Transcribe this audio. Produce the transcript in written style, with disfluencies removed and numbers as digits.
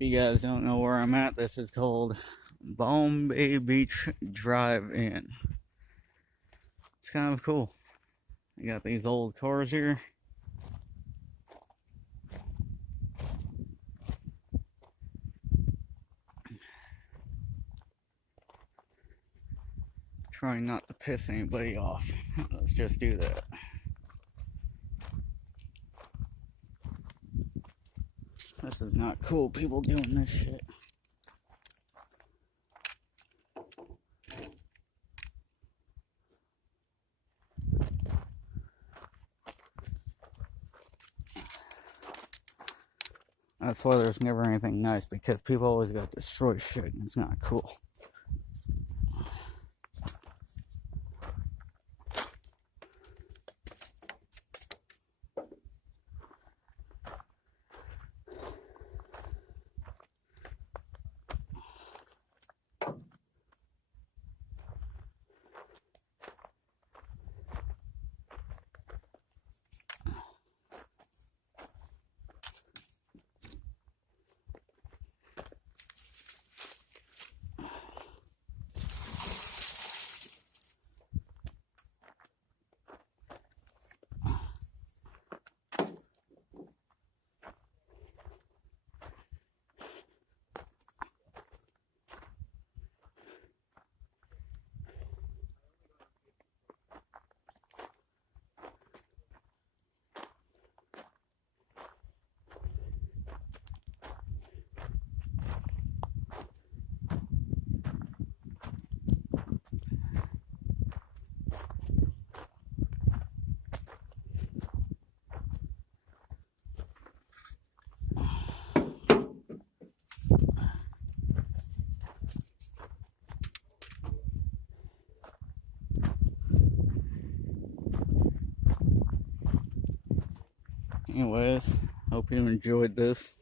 If you guys don't know where I'm at, this is called Bombay Beach Drive-In. It's kind of cool. You got these old cars here. Trying not to piss anybody off. Let's just do that. This is not cool, people doing this shit. That's why there's never anything nice, because people always got to destroy shit and it's not cool. Anyways, hope you enjoyed this.